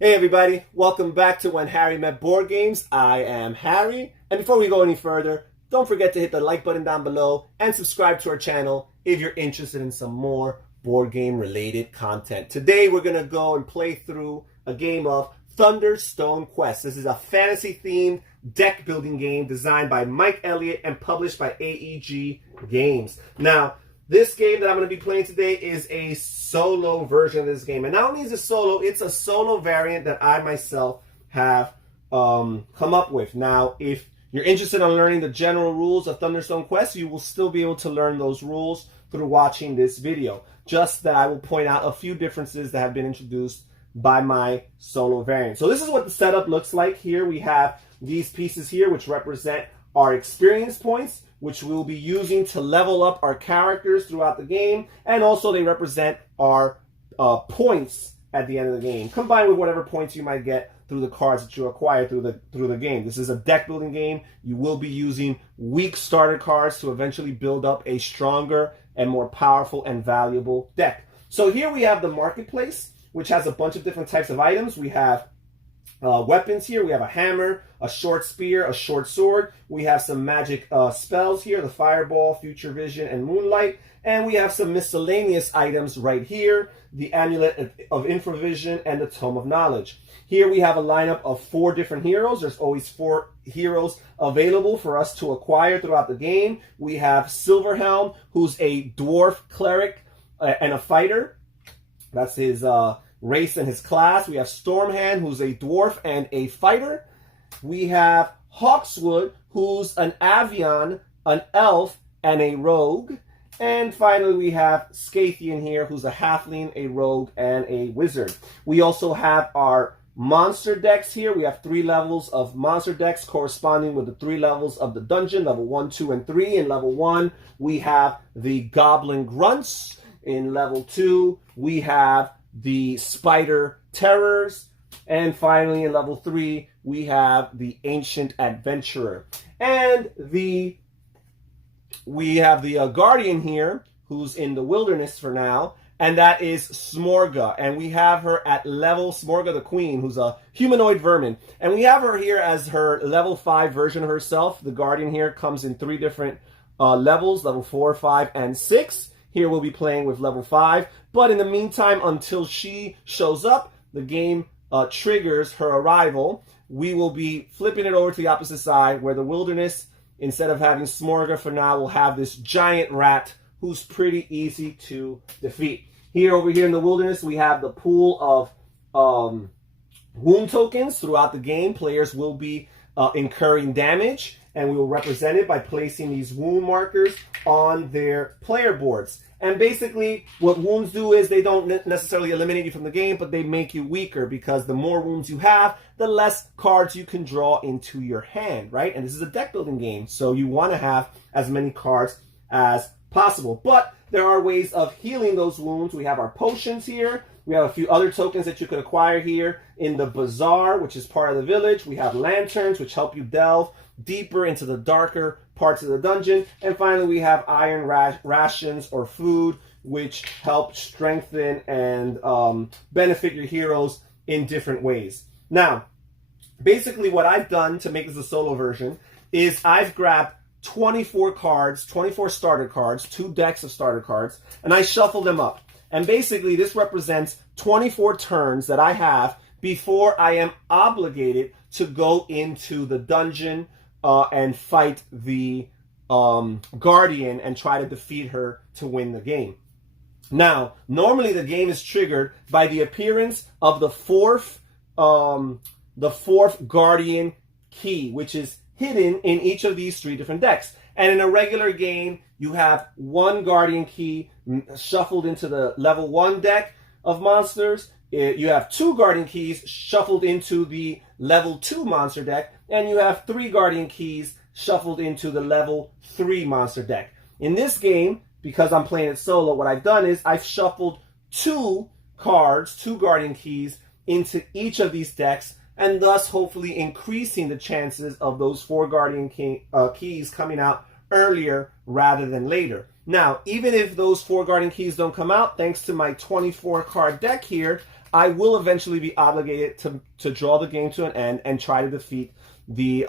Hey everybody, welcome back to When Harry Met Board Games. I am Harry, and before we go any further, don't forget to hit the like button down below and subscribe to our channel if you're interested in some more board game related content. Today we're going to go and play through a game of Thunderstone Quest. This is a fantasy themed deck building game designed by Mike Elliott and published by AEG Games. Now, this game that I'm going to be playing today is a solo version of this game. And not only is it solo, it's a solo variant that I myself have come up with. Now, if you're interested in learning the general rules of Thunderstone Quest, you will still be able to learn those rules through watching this video. Just that I will point out a few differences that have been introduced by my solo variant. So this is what the setup looks like. Here we have these pieces here, which represent our experience points, which we'll be using to level up our characters throughout the game, and also they represent our points at the end of the game, combined with whatever points you might get through the cards that you acquire through the game. This is a deck building game. You will be using weak starter cards to eventually build up a stronger and more powerful and valuable deck. So here we have the marketplace, which has a bunch of different types of items. We have weapons here. We have a hammer, a short spear, a short sword. We have some magic spells here, the fireball, future vision, and moonlight. And we have some miscellaneous items right here, the amulet of infravision and the tome of knowledge. Here we have a lineup of 4 different heroes. There's always 4 heroes available for us to acquire throughout the game. We have Silverhelm, who's a dwarf cleric and a fighter. That's his race and his class. We have Stormhand, who's a dwarf and a fighter. We have Hawkswood, who's an Avian, an elf, and a rogue. And finally, we have Scythian here, who's a halfling, a rogue, and a wizard. We also have our monster decks here. We have 3 levels of monster decks corresponding with the 3 levels of the dungeon, level 1, 2, and 3. In level 1, we have the Goblin Grunts. In level 2, we have the Spider Terrors. And finally, in level 3, we have the Ancient Adventurer. And we have the Guardian here, who's in the wilderness for now, and that is Smorga. And we have her at level, Smorga the Queen, who's a humanoid vermin. And we have her here as her level 5 version of herself. The Guardian here comes in 3 different levels, level 4, 5, and 6. Here we'll be playing with level 5. But in the meantime, until she shows up, the game triggers her arrival. We will be flipping it over to the opposite side, where the wilderness, instead of having Smorga for now, will have this giant rat who's pretty easy to defeat. Here, over here in the wilderness, we have the pool of wound tokens. Throughout the game, players will be incurring damage, and we will represent it by placing these wound markers on their player boards. And basically, what wounds do is they don't necessarily eliminate you from the game, but they make you weaker, because the more wounds you have, the less cards you can draw into your hand, right? And this is a deck building game, so you want to have as many cards as possible. But there are ways of healing those wounds. We have our potions here. We have a few other tokens that you could acquire here in the bazaar, which is part of the village. We have lanterns, which help you delve deeper into the darker parts of the dungeon. And finally, we have iron rations or food, which help strengthen and benefit your heroes in different ways. Now, basically what I've done to make this a solo version is I've grabbed 24 cards, 24 starter cards, 2 decks of starter cards, and I shuffle them up. And basically, this represents 24 turns that I have before I am obligated to go into the dungeon and fight the Guardian and try to defeat her to win the game. Now, normally the game is triggered by the appearance of the fourth Guardian key, which is hidden in each of these 3 different decks. And in a regular game, you have 1 Guardian key shuffled into the level 1 deck of monsters. You have 2 Guardian keys shuffled into the level 2 monster deck, and you have 3 Guardian keys shuffled into the level 3 monster deck. In this game, because I'm playing it solo, what I've done is I've shuffled 2 cards, 2 Guardian keys, into each of these decks, and thus hopefully increasing the chances of those 4 Guardian keys coming out earlier rather than later. Now, even if those 4 Guardian keys don't come out, thanks to my 24 card deck here, I will eventually be obligated to draw the game to an end and try to defeat the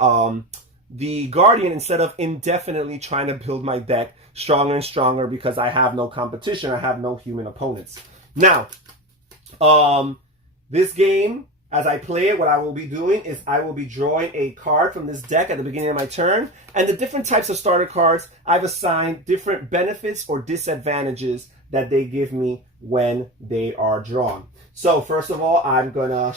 Guardian instead of indefinitely trying to build my deck stronger and stronger because I have no competition. I have no human opponents. Now, this game, as I play it, what I will be doing is I will be drawing a card from this deck at the beginning of my turn. And the different types of starter cards, I've assigned different benefits or disadvantages that they give me when they are drawn. So first of all, I'm going to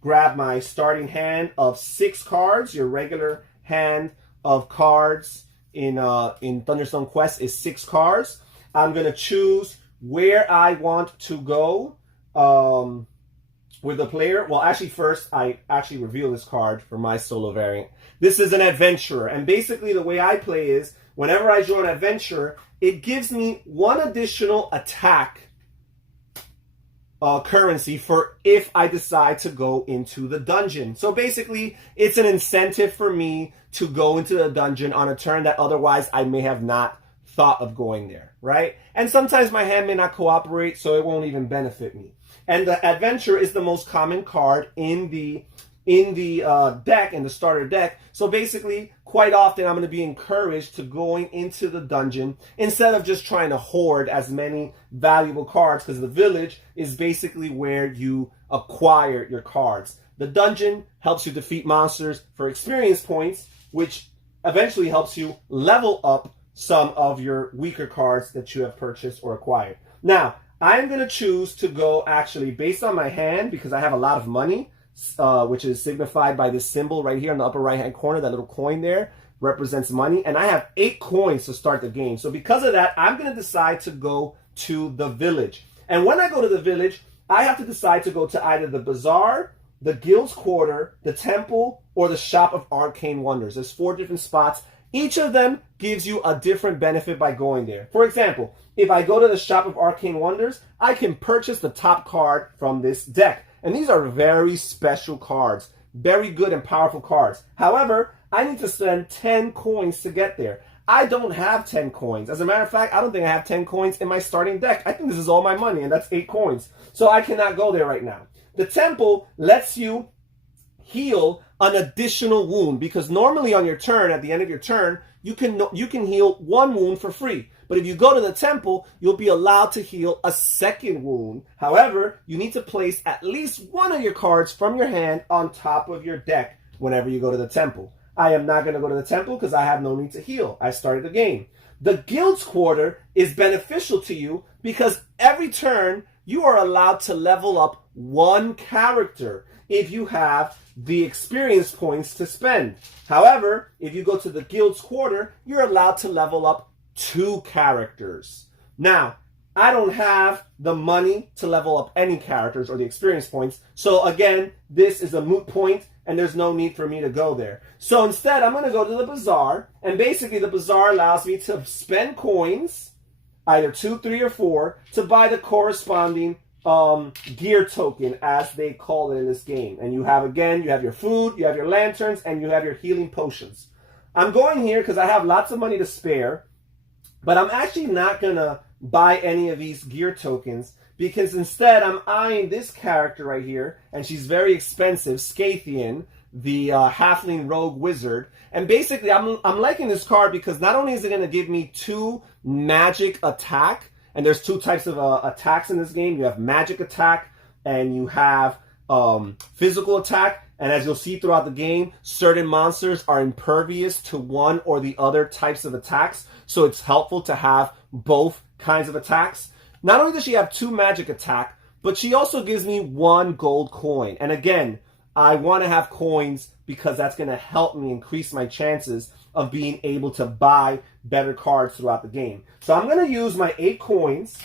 grab my starting hand of 6 cards. Your regular hand of cards in Thunderstone Quest is 6 cards. I'm going to choose where I want to go with the player. Well, actually, first, I actually reveal this card for my solo variant. This is an adventurer. And basically, the way I play is, whenever I draw an adventurer, it gives me 1 additional attack currency for if I decide to go into the dungeon. So basically, it's an incentive for me to go into the dungeon on a turn that otherwise I may have not thought of going there, right? And sometimes my hand may not cooperate, so it won't even benefit me. And the adventure is the most common card in the deck, in the starter deck. So basically, quite often I'm going to be encouraged to going into the dungeon instead of just trying to hoard as many valuable cards, because the village is basically where you acquire your cards. The dungeon helps you defeat monsters for experience points, which eventually helps you level up some of your weaker cards that you have purchased or acquired. Now, I'm going to choose to go actually based on my hand because I have a lot of money, which is signified by this symbol right here in the upper right-hand corner. That little coin there represents money. And I have 8 coins to start the game. So because of that, I'm going to decide to go to the village. And when I go to the village, I have to decide to go to either the bazaar, the guild's quarter, the temple, or the shop of arcane wonders. There's 4 different spots. Each of them gives you a different benefit by going there. For example, if I go to the shop of arcane wonders, I can purchase the top card from this deck. And these are very special cards, very good and powerful cards. However, I need to spend 10 coins to get there. I don't have 10 coins. As a matter of fact, I don't think I have 10 coins in my starting deck. I think this is all my money, and that's 8 coins. So I cannot go there right now. The temple lets you heal an additional wound, because normally on your turn, at the end of your turn, you can heal 1 wound for free. But if you go to the temple, you'll be allowed to heal a 2nd wound. However, you need to place at least 1 of your cards from your hand on top of your deck whenever you go to the temple. I am not going to go to the temple because I have no need to heal. I started the game. The guild's quarter is beneficial to you because every turn you are allowed to level up 1 character if you have the experience points to spend. However, if you go to the guild's quarter, you're allowed to level up 2 characters. Now, I don't have the money to level up any characters or the experience points. So again, this is a moot point and there's no need for me to go there. So instead, I'm going to go to the bazaar, and basically the bazaar allows me to spend coins, either 2, 3, or 4, to buy the corresponding gear token, as they call it in this game. And you have, again, you have your food, you have your lanterns, and you have your healing potions. I'm going here because I have lots of money to spare, but I'm actually not going to buy any of these gear tokens, because instead I'm eyeing this character right here, and she's very expensive, Scythian, the halfling rogue wizard. And basically I'm liking this card because not only is it going to give me 2 magic attack, and there's 2 types of attacks in this game. You have magic attack and you have physical attack. And as you'll see throughout the game, certain monsters are impervious to one or the other types of attacks. So it's helpful to have both kinds of attacks. Not only does she have 2 magic attack, but she also gives me 1 gold coin. And again, I want to have coins because that's going to help me increase my chances of being able to buy better cards throughout the game. So I'm going to use my 8 coins.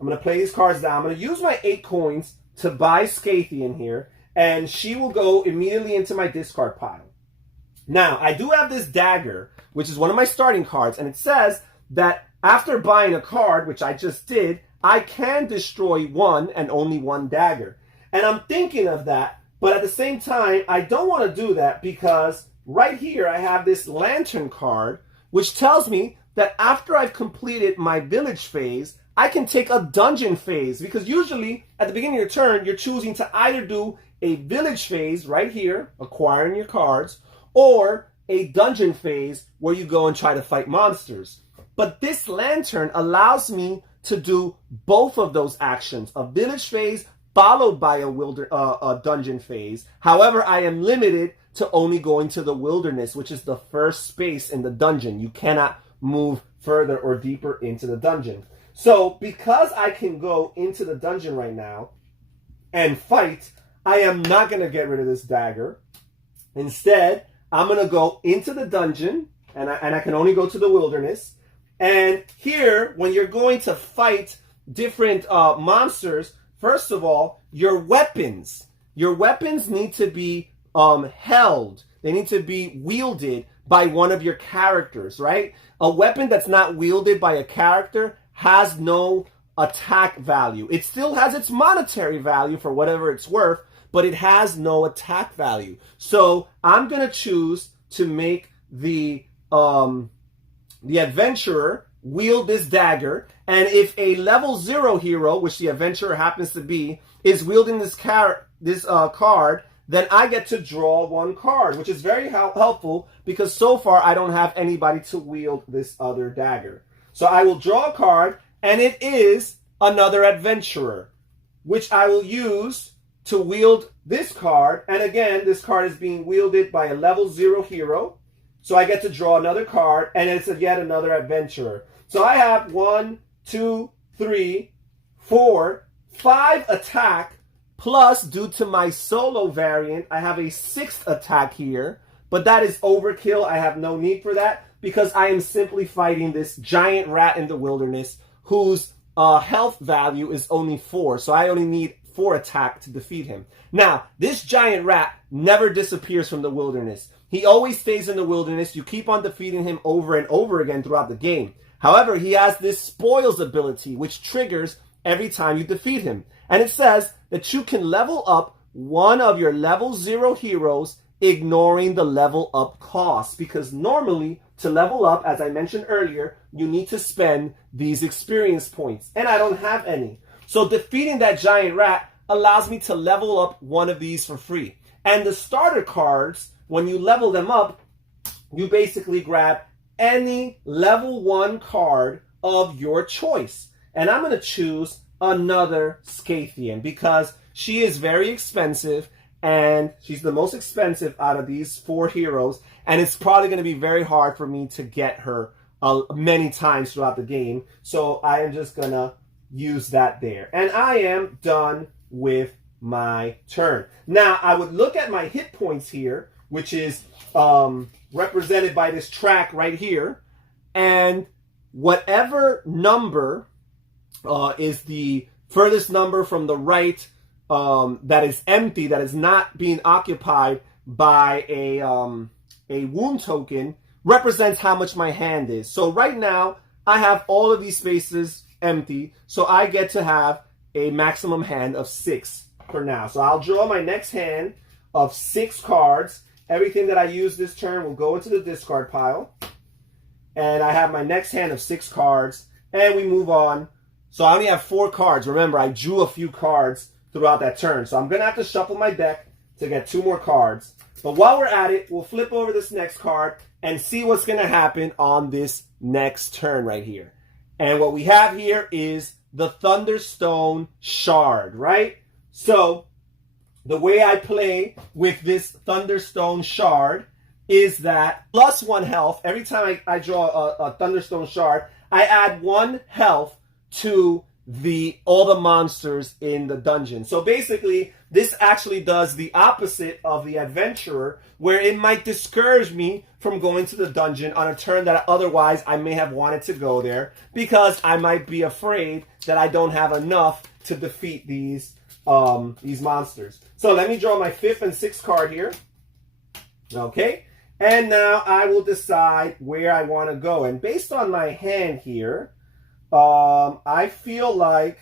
I'm going to play these cards down. I'm going to use my 8 coins to buy Scythian here, and she will go immediately into my discard pile. Now, I do have this dagger, which is one of my starting cards, and it says that after buying a card, which I just did, I can destroy 1 and only 1 dagger. And I'm thinking of that, but at the same time, I don't want to do that because right here I have this lantern card, which tells me that after I've completed my village phase, I can take a dungeon phase, because usually at the beginning of your turn, you're choosing to either do a village phase right here, acquiring your cards, or a dungeon phase where you go and try to fight monsters. But this lantern allows me to do both of those actions, a village phase followed by a dungeon phase. However, I am limited to only going to the wilderness, which is the first space in the dungeon. You cannot move further or deeper into the dungeon. So because I can go into the dungeon right now and fight, I am not going to get rid of this dagger. Instead, I'm going to go into the dungeon, and I can only go to the wilderness. And here, when you're going to fight different monsters, first of all, your weapons need to be held. They need to be wielded by one of your characters, right? A weapon that's not wielded by a character has no attack value. It still has its monetary value for whatever it's worth, but it has no attack value. So I'm going to choose to make the adventurer wield this dagger. And if a level 0 hero, which the adventurer happens to be, is wielding this card, then I get to draw one card, which is very helpful because so far I don't have anybody to wield this other dagger. So I will draw a card, and it is another adventurer, which I will use to wield this card. And again, this card is being wielded by a level 0 hero. So I get to draw another card, and it's yet another adventurer. So I have 1, 2, 3, 4, 5 attack, plus due to my solo variant, I have a 6th attack here. But that is overkill. I have no need for that because I am simply fighting this giant rat in the wilderness whose health value is only 4. So I only need 4 attack to defeat him. Now, this giant rat never disappears from the wilderness. He always stays in the wilderness. You keep on defeating him over and over again throughout the game. However, he has this spoils ability, which triggers every time you defeat him. And it says that you can level up one of your level 0 heroes, ignoring the level up cost. Because normally, to level up, as I mentioned earlier, you need to spend these experience points. And I don't have any. So defeating that giant rat allows me to level up one of these for free. And the starter cards, when you level them up, you basically grab any level 1 card of your choice. And I'm going to choose another Scythian because she is very expensive, and she's the most expensive out of these 4 heroes. And it's probably going to be very hard for me to get her many times throughout the game. So I am just going to use that there. And I am done with my turn. Now, I would look at my hit points here, which is represented by this track right here. And whatever number is the furthest number from the right that is empty, that is not being occupied by a wound token, represents how much my hand is. So right now, I have all of these spaces empty, so I get to have a maximum hand of 6 for now. So I'll draw my next hand of 6 cards. Everything that I use this turn will go into the discard pile. And I have my next hand of 6 cards, and we move on. So I only have 4 cards. Remember, I drew a few cards throughout that turn. So I'm going to have to shuffle my deck to get 2 more cards. But while we're at it, we'll flip over this next card and see what's going to happen on this next turn right here. And what we have here is the Thunderstone Shard, right? So the way I play with this Thunderstone Shard is that plus 1 health. Every time I draw a Thunderstone Shard, I add 1 health to all the monsters in the dungeon. So basically, this actually does the opposite of the adventurer, where it might discourage me from going to the dungeon on a turn that otherwise I may have wanted to go there, because I might be afraid that I don't have enough to defeat these monsters. So let me draw my 5th and 6th card here. Okay. And now I will decide where I want to go. And based on my hand here, I feel like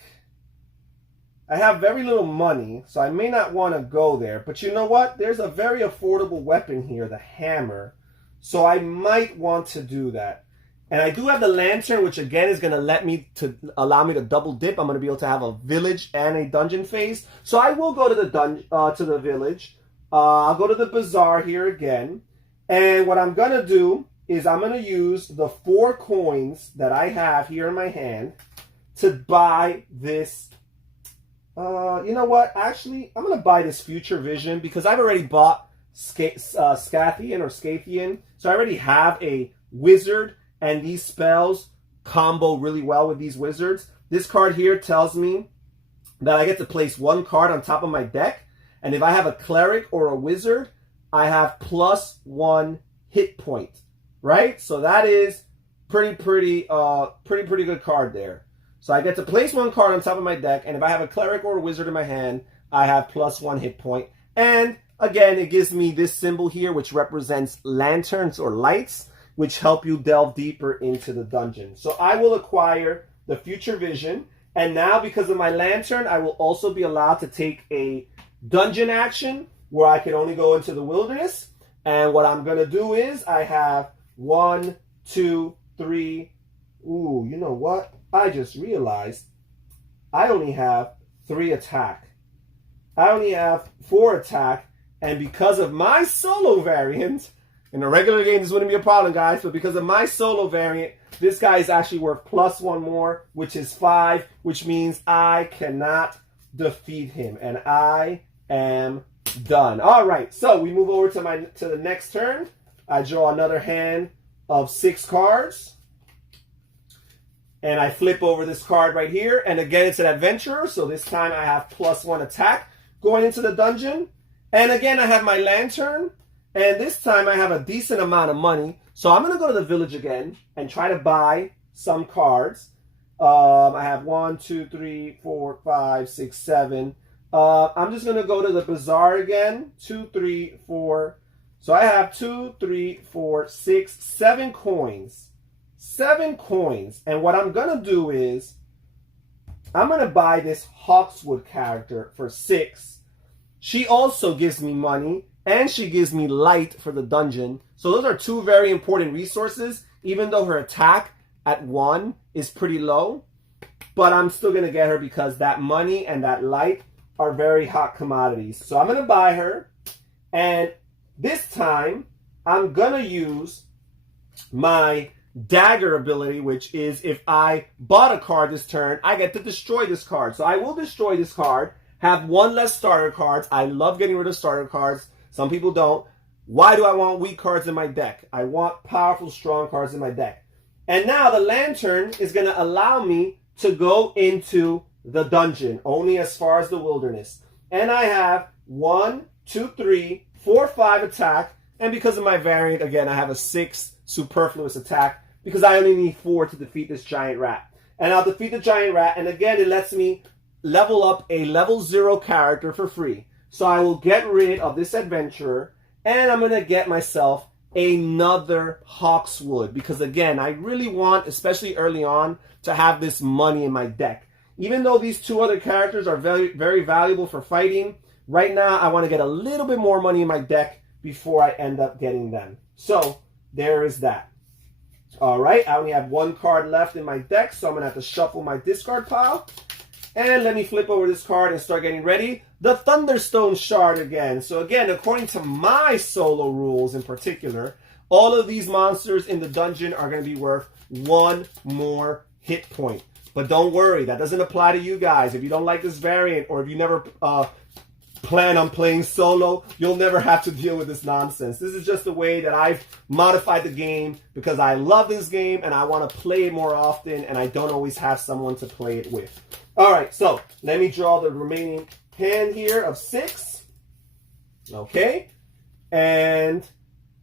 I have very little money, so I may not want to go there. But you know what? There's a very affordable weapon here, the hammer. So I might want to do that. And I do have the lantern, which again is going to allow me to double dip. I'm going to be able to have a village and a dungeon phase. So I will go to the village. I'll go to the bazaar here again. And what I'm going to do is I'm going to use the 4 coins that I have here in my hand to buy this. You know what? Actually, I'm going to buy this Future Vision because I've already bought Scathian. So I already have a wizard, and these spells combo really well with these wizards. This card here tells me that I get to place 1 card on top of my deck. And if I have a cleric or a wizard, I have +1 hit point, right? So that is pretty good card there. So I get to place 1 card on top of my deck, and if I have a cleric or a wizard in my hand, I have +1 hit point. And again, it gives me this symbol here, which represents lanterns or lights, which help you delve deeper into the dungeon. So I will acquire the Future Vision, and now because of my lantern, I will also be allowed to take a dungeon action where I can only go into the wilderness. And what I'm going to do is I have 1, 2, 3. Ooh, you know what? I just realized I only have 3 attack. I only have 4 attack. And because of my solo variant, in a regular game this wouldn't be a problem, guys, but because of my solo variant, this guy is actually worth +1 more, which is 5, which means I cannot defeat him. And I am done. All right, so we move over to the next turn. I draw another hand of 6 cards. And I flip over this card right here. And again, it's an adventurer. So this time I have +1 attack going into the dungeon. And again, I have my lantern. And this time I have a decent amount of money. So I'm going to go to the village again and try to buy some cards. I have 1, 2, 3, 4, 5, 6, 7. I'm just going to go to the bazaar again. 2, 3, 4. So I have 2, 3, 4, 6, 7 coins. 7 coins. And what I'm going to do is I'm going to buy this Hawkswood character for 6. She also gives me money, and she gives me light for the dungeon. So those are 2 very important resources, even though her attack at 1 is pretty low. But I'm still going to get her because that money and that light are very hot commodities. So I'm going to buy her. And this time, I'm going to use my dagger ability, which is if I bought a card this turn, I get to destroy this card. So I will destroy this card, have 1 less starter cards. I love getting rid of starter cards. Some people don't. Why do I want weak cards in my deck? I want powerful, strong cards in my deck. And now the lantern is going to allow me to go into the dungeon, only as far as the wilderness. And I have 1, 2, 3, 4, 5 attack. And because of my variant, again, I have a 6 superfluous attack because I only need 4 to defeat this giant rat. And I'll defeat the giant rat. And again, it lets me level up a level 0 character for free. So I will get rid of this adventurer. And I'm going to get myself another Hawkswood. Because again, I really want, especially early on, to have this money in my deck. Even though these 2 other characters are very, very valuable for fighting, right now I want to get a little bit more money in my deck before I end up getting them. So there is that. All right, I only have 1 card left in my deck, so I'm going to have to shuffle my discard pile. And let me flip over this card and start getting ready. The Thunderstone Shard again. So again, according to my solo rules in particular, all of these monsters in the dungeon are going to be worth 1 more hit point. But don't worry, that doesn't apply to you guys. If you don't like this variant, or if you never plan on playing solo, you'll never have to deal with this nonsense. This is just the way that I've modified the game because I love this game and I want to play it more often, and I don't always have someone to play it with. All right, so let me draw the remaining hand here of 6. Okay, and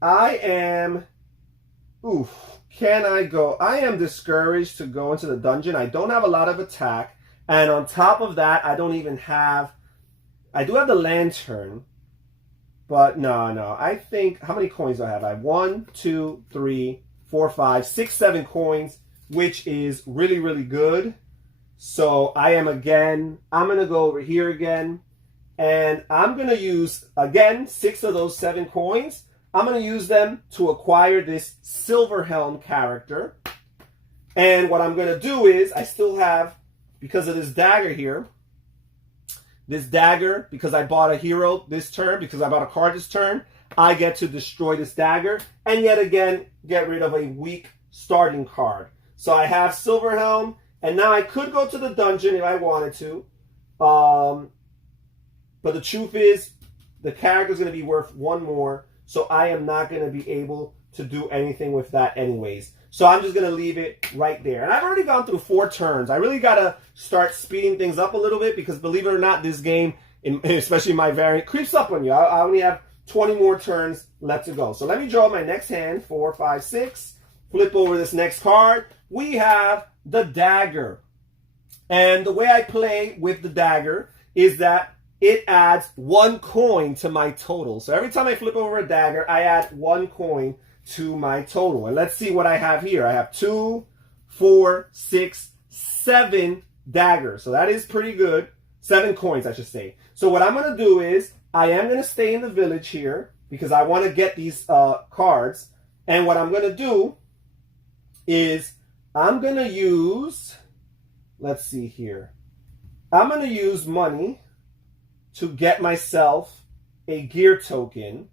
I am, can I go? I am discouraged to go into the dungeon. I don't have a lot of attack, and on top of that, I don't even have, I do have the lantern, but no. I think, how many coins do I have? I have 1, 2, 3, 4, 5, 6, 7 coins, which is really, really good. So I'm going to go over here again, and I'm going to use, again, 6 of those 7 coins. I'm going to use them to acquire this Silver Helm character. And what I'm going to do is, I still have, because of this dagger here, this dagger, because I bought a hero this turn, because I bought a card this turn, I get to destroy this dagger, and yet again, get rid of a weak starting card. So I have Silver Helm, and now I could go to the dungeon if I wanted to. But the truth is, the character is going to be worth one more, so I am not going to be able to do anything with that anyways. So I'm just going to leave it right there. And I've already gone through 4 turns. I really got to start speeding things up a little bit because believe it or not, this game, especially my variant, creeps up on you. I only have 20 more turns left to go. So let me draw my next hand, 4, 5, 6. Flip over this next card. We have the dagger. And the way I play with the dagger is that it adds 1 coin to my total. So every time I flip over a dagger, I add 1 coin to my total. And let's see what I have here. I have 2, 4, 6, 7 daggers. So that is pretty good. 7 coins, I should say. So what I'm going to do is, I am going to stay in the village here because I want to get these cards. And what I'm going to do is, I'm going to use, let's see here. I'm going to use money to get myself a gear token.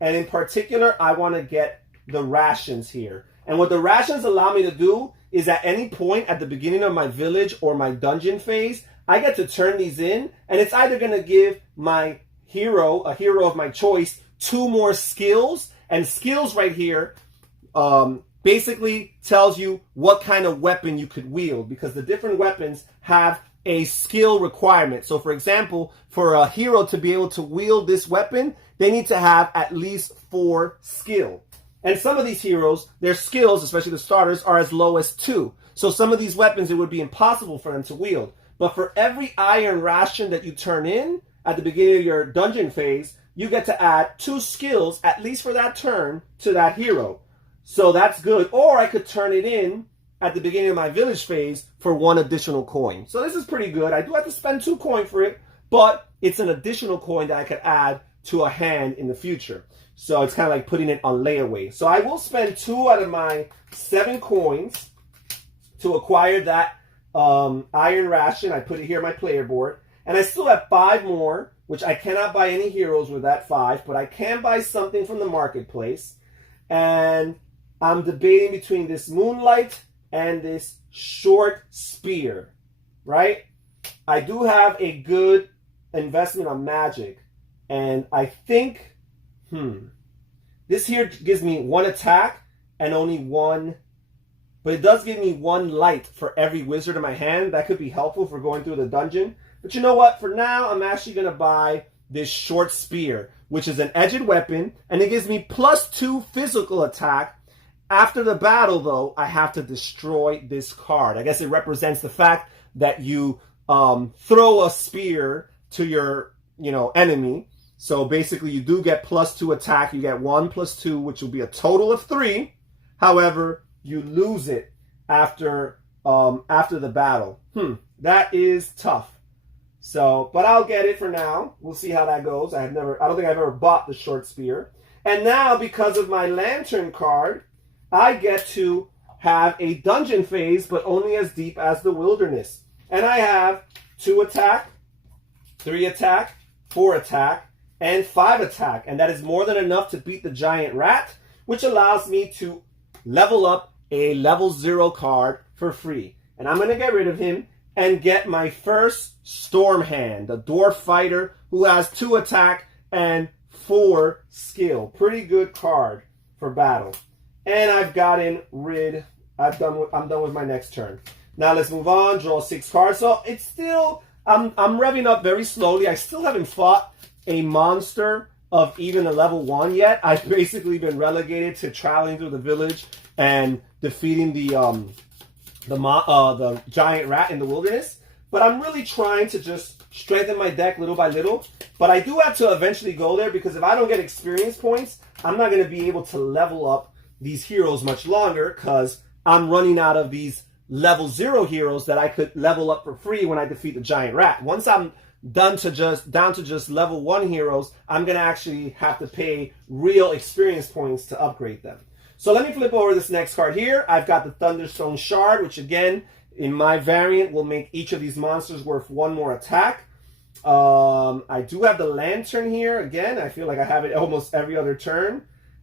And in particular, I want to get the rations here. And what the rations allow me to do is at any point at the beginning of my village or my dungeon phase, I get to turn these in, and it's either going to give my hero, a hero of my choice, 2 more skills, and skills right here basically tells you what kind of weapon you could wield, because the different weapons have a skill requirement. So for example, for a hero to be able to wield this weapon, they need to have at least 4 skill. And some of these heroes, their skills, especially the starters, are as low as 2. So some of these weapons, it would be impossible for them to wield. But for every iron ration that you turn in at the beginning of your dungeon phase, you get to add 2 skills, at least for that turn, to that hero. So that's good. Or I could turn it in at the beginning of my village phase for 1 additional coin. So this is pretty good. I do have to spend 2 coin for it, but it's an additional coin that I could add to a hand in the future. So it's kind of like putting it on layaway. So I will spend 2 out of my 7 coins to acquire that iron ration. I put it here on my player board. And I still have 5 more, which I cannot buy any heroes with that 5, but I can buy something from the marketplace. And I'm debating between this Moonlight and this Short Spear, right? I do have a good investment on magic. And I think, this here gives me 1 attack and only 1, but it does give me 1 light for every wizard in my hand. That could be helpful for going through the dungeon. But you know what? For now, I'm actually going to buy this Short Spear, which is an edged weapon, and it gives me +2 physical attack. After the battle, though, I have to destroy this card. I guess it represents the fact that you throw a spear to your, enemy. So basically, you do get +2 attack. You get 1 + 2, which will be a total of 3. However, you lose it after the battle. That is tough. So, but I'll get it for now. We'll see how that goes. I don't think I've ever bought the Short Spear. And now, because of my Lantern card, I get to have a dungeon phase, but only as deep as the wilderness. And I have 2 attack, 3 attack, 4 attack, and 5 attack. And that is more than enough to beat the giant rat, which allows me to level up a level 0 card for free. And I'm going to get rid of him and get my first Storm Hand, the dwarf fighter who has 2 attack and 4 skill. Pretty good card for battle. And I've gotten rid. I'm done with my next turn. Now let's move on. Draw 6 cards. So it's still, I'm revving up very slowly. I still haven't fought a monster of even a level 1 yet. I've basically been relegated to traveling through the village and defeating the giant rat in the wilderness. But I'm really trying to just strengthen my deck little by little. But I do have to eventually go there, because if I don't get experience points, I'm not going to be able to level up these heroes much longer, because I'm running out of these level 0 heroes that I could level up for free when I defeat the giant rat. Once I'm down to just level 1 heroes, I'm going to actually have to pay real experience points to upgrade them. So let me flip over this next card here. I've got the Thunderstone Shard, which again, in my variant, will make each of these monsters worth 1 more attack. I do have the Lantern here. Again, I feel like I have it almost every other turn.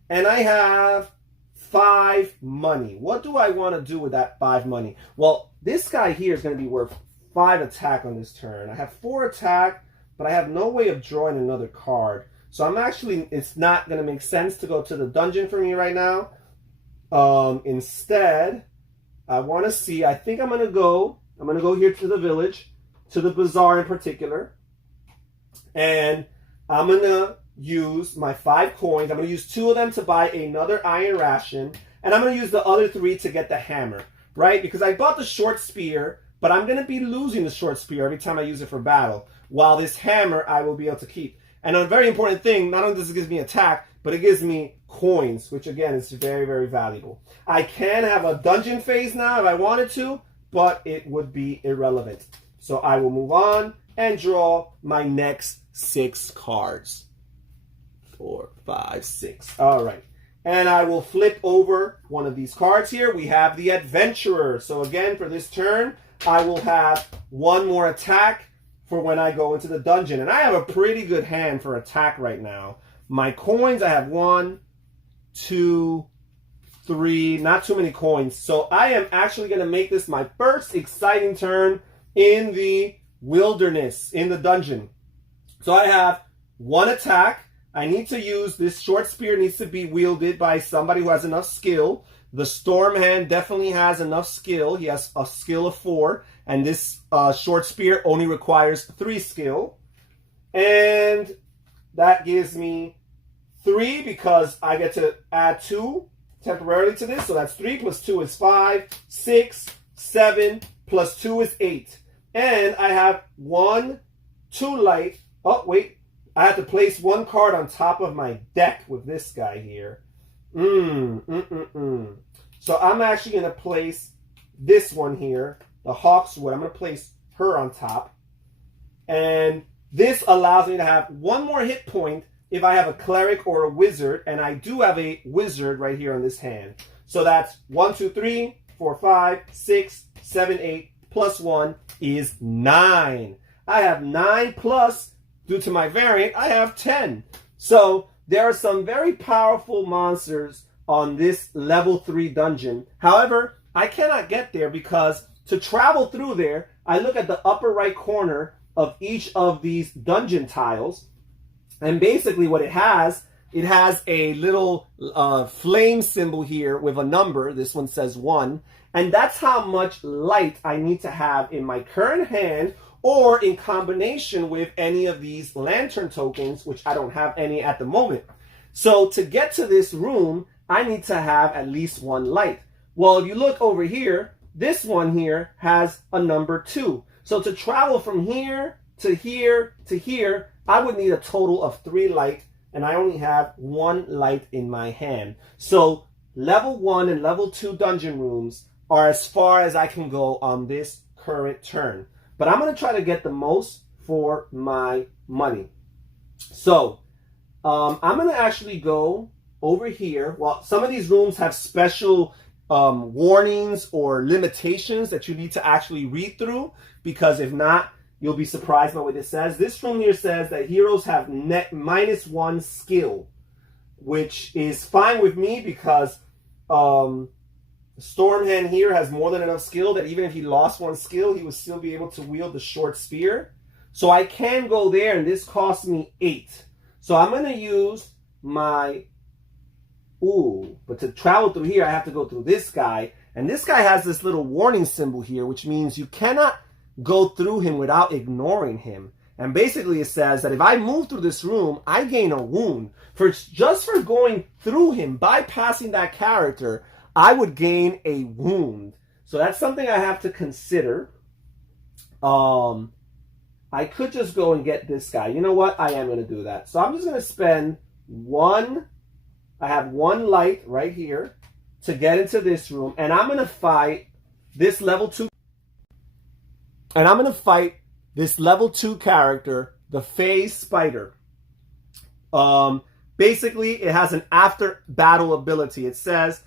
And I have 5 money. What do I want to do with that 5 money? Well, this guy here is going to be worth 5 attack on this turn. I have 4 attack, but I have no way of drawing another card. So I'm actually, it's not going to make sense to go to the dungeon for me right now. Instead, I want to see, I think I'm going to go here to the village, to the bazaar in particular. And I'm going to use my 5 coins. I'm going to use 2 of them to buy another iron ration. And I'm going to use the other 3 to get the hammer, right? Because I bought the short spear, but I'm going to be losing the short spear every time I use it for battle. While this hammer, I will be able to keep. And a very important thing, not only does it give me attack, but it gives me coins, which again is very, very valuable. I can have a dungeon phase now if I wanted to, but it would be irrelevant. So I will move on and draw my next 6 cards. 4, 5, 6. All right. And I will flip over one of these cards here. We have the Adventurer. So again, for this turn, I will have 1 more attack for when I go into the dungeon. And I have a pretty good hand for attack right now. My coins, I have 1, 2, 3, not too many coins. So I am actually going to make this my first exciting turn in the wilderness, in the dungeon. So I have 1 attack. I need to use this short spear, needs to be wielded by somebody who has enough skill. The Storm Hand definitely has enough skill. He has a skill of 4. And this short spear only requires 3 skill. And that gives me 3 because I get to add 2 temporarily to this. So that's 3 plus 2 is 5, 6, 7 plus 2 is 8. And I have 1, 2 light. Oh, wait. I have to place 1 card on top of my deck with this guy here. So I'm actually going to place this one here, the Hawkswood. I'm going to place her on top. And this allows me to have 1 more hit point if I have a cleric or a wizard. And I do have a wizard right here on this hand. So that's 1, 2, 3, 4, 5, 6, 7, 8, plus 1 is 9. I have 9 plus, due to my variant, I have 10. So there are some very powerful monsters on this level 3 dungeon. However, I cannot get there because to travel through there, I look at the upper right corner of each of these dungeon tiles. And basically what it has a little flame symbol here with a number. This one says 1. And that's how much light I need to have in my current hand or in combination with any of these lantern tokens, which I don't have any at the moment. So to get to this room, I need to have at least 1 light. Well, if you look over here, this one here has a number 2. So to travel from here to here to here, I would need a total of 3 light, and I only have 1 light in my hand. So level 1 and level 2 dungeon rooms are as far as I can go on this current turn. But I'm going to try to get the most for my money. So I'm going to actually go over here. Well, some of these rooms have special warnings or limitations that you need to actually read through, because if not, you'll be surprised by what it says. This room here says that heroes have net -1 skill, which is fine with me because Stormhand here has more than enough skill that even if he lost 1 skill, he would still be able to wield the short spear. So I can go there, and this costs me 8. So I'm going to use my... but to travel through here, I have to go through this guy. And this guy has this little warning symbol here, which means you cannot go through him without ignoring him. And basically it says that if I move through this room, I gain a wound. Just for going through him, bypassing that character, I would gain a wound. So that's something I have to consider. I could just go and get this guy. You know what? I am going to do that. So I'm just going to spend 1. I have 1 light right here to get into this room. And I'm going to fight this level 2. And I'm going to fight this level 2 character, the Phase Spider. Basically, it has an after battle ability. It says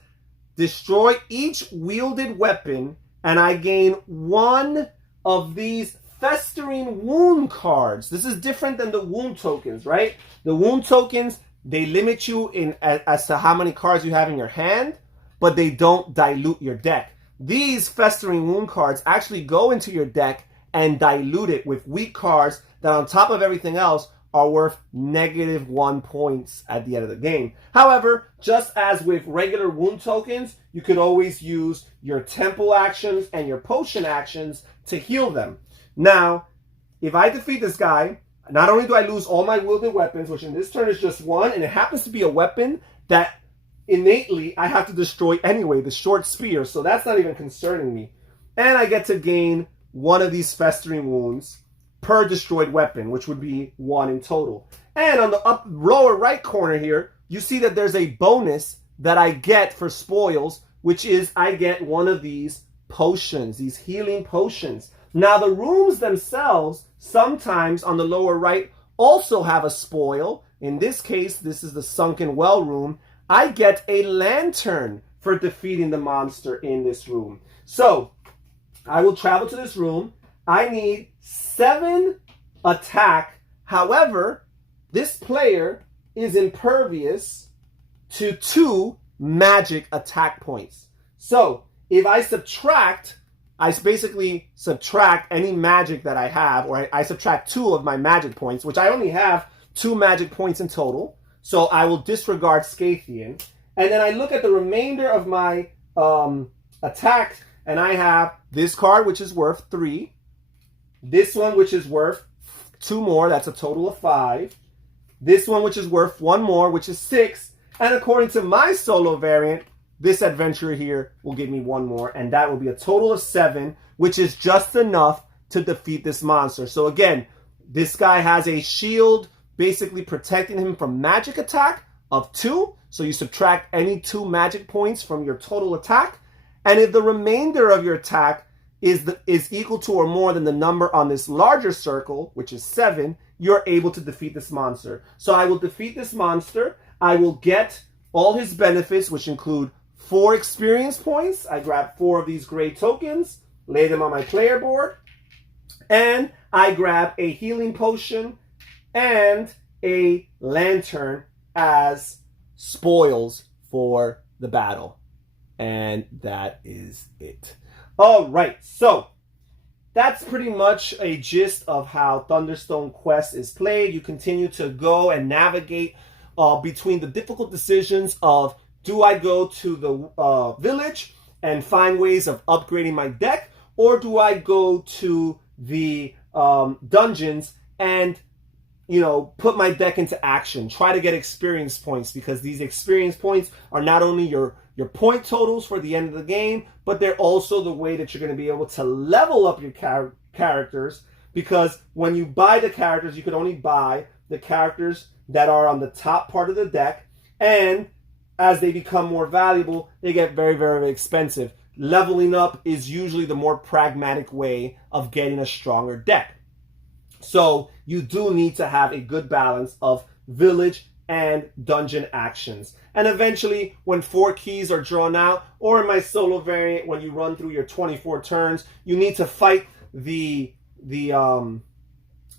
destroy each wielded weapon, and I gain one of these Festering Wound cards. This is different than the wound tokens, right? The wound tokens, they limit you in as to how many cards you have in your hand, but they don't dilute your deck. These Festering Wound cards actually go into your deck and dilute it with weak cards that, on top of everything else, are worth -1 points at the end of the game. However, just as with regular wound tokens, you could always use your temple actions and your potion actions to heal them. Now, if I defeat this guy, not only do I lose all my wielded weapons, which in this turn is just one, and it happens to be a weapon that innately I have to destroy anyway, the short spear, so that's not even concerning me. And I get to gain one of these Festering Wounds per destroyed weapon, which would be 1 in total. And on the lower right corner here, you see that there's a bonus that I get for spoils, which is I get one of these potions, these healing potions. Now, the rooms themselves, sometimes on the lower right, also have a spoil. In this case, this is the Sunken Well room. I get a lantern for defeating the monster in this room. So, I will travel to this room. I need 7 attack. However, this player is impervious to 2 magic attack points. So, if I basically subtract any magic that I have, or I subtract 2 of my magic points, which I only have 2 magic points in total. So I will disregard Scythian. And then I look at the remainder of my attack, and I have this card, which is worth 3. This one, which is worth 2 more. That's a total of 5. This one, which is worth 1 more, which is 6. And according to my solo variant, this adventurer here will give me 1 more, and that will be a total of 7, which is just enough to defeat this monster. So again, this guy has a shield basically protecting him from magic attack of 2. So you subtract any 2 magic points from your total attack. And if the remainder of your attack is equal to or more than the number on this larger circle, which is 7, you're able to defeat this monster. So I will defeat this monster. I will get all his benefits, which include 4 experience points. I grab 4 of these gray tokens, lay them on my player board, and I grab a healing potion and a lantern as spoils for the battle. And that is it. All right, so that's pretty much a gist of how Thunderstone Quest is played. You continue to go and navigate between the difficult decisions of, do I go to the village and find ways of upgrading my deck, or do I go to the dungeons and, put my deck into action, try to get experience points, because these experience points are not only your point totals for the end of the game, but they're also the way that you're going to be able to level up your characters, because when you buy the characters, you can only buy the characters that are on the top part of the deck, and as they become more valuable, they get very, very expensive. Leveling up is usually the more pragmatic way of getting a stronger deck. So you do need to have a good balance of village and dungeon actions. And eventually, when 4 keys are drawn out, or in my solo variant, when you run through your 24 turns, you need to fight the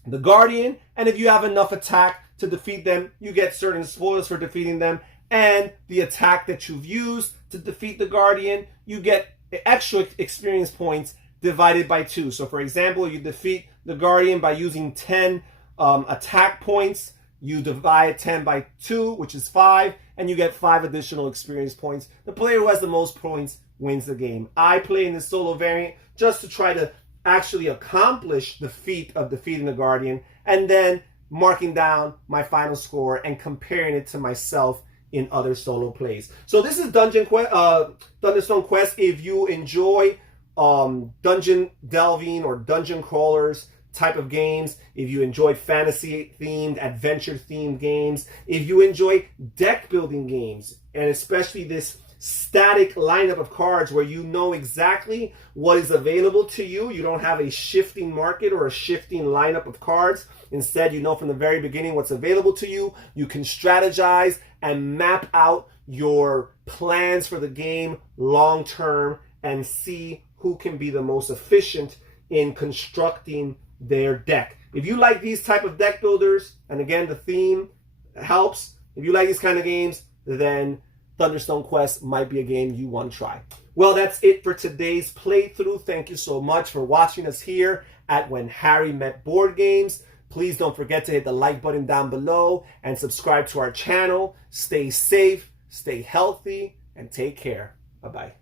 Guardian. And if you have enough attack to defeat them, you get certain spoils for defeating them. And the attack that you've used to defeat the Guardian, you get extra experience points divided by 2. So for example, you defeat the Guardian by using 10 attack points. You divide 10 by 2, which is 5, and you get 5 additional experience points. The player who has the most points wins the game. I play in the solo variant just to try to actually accomplish the feat of defeating the Guardian, and then marking down my final score and comparing it to myself in other solo plays. So this is Thunderstone Quest. If you enjoy dungeon delving or dungeon crawlers type of games, if you enjoy fantasy themed, adventure themed games, if you enjoy deck building games, and especially this static lineup of cards where you know exactly what is available to you. You don't have a shifting market or a shifting lineup of cards. Instead, you know from the very beginning what's available to you. You can strategize and map out your plans for the game long term and see who can be the most efficient in constructing their deck. If you like these type of deck builders, and again, the theme helps. If you like these kind of games, then Thunderstone Quest might be a game you want to try. Well, that's it for today's playthrough. Thank you so much for watching us here at When Harry Met Board Games. Please don't forget to hit the like button down below and subscribe to our channel. Stay safe, stay healthy, and take care. Bye-bye.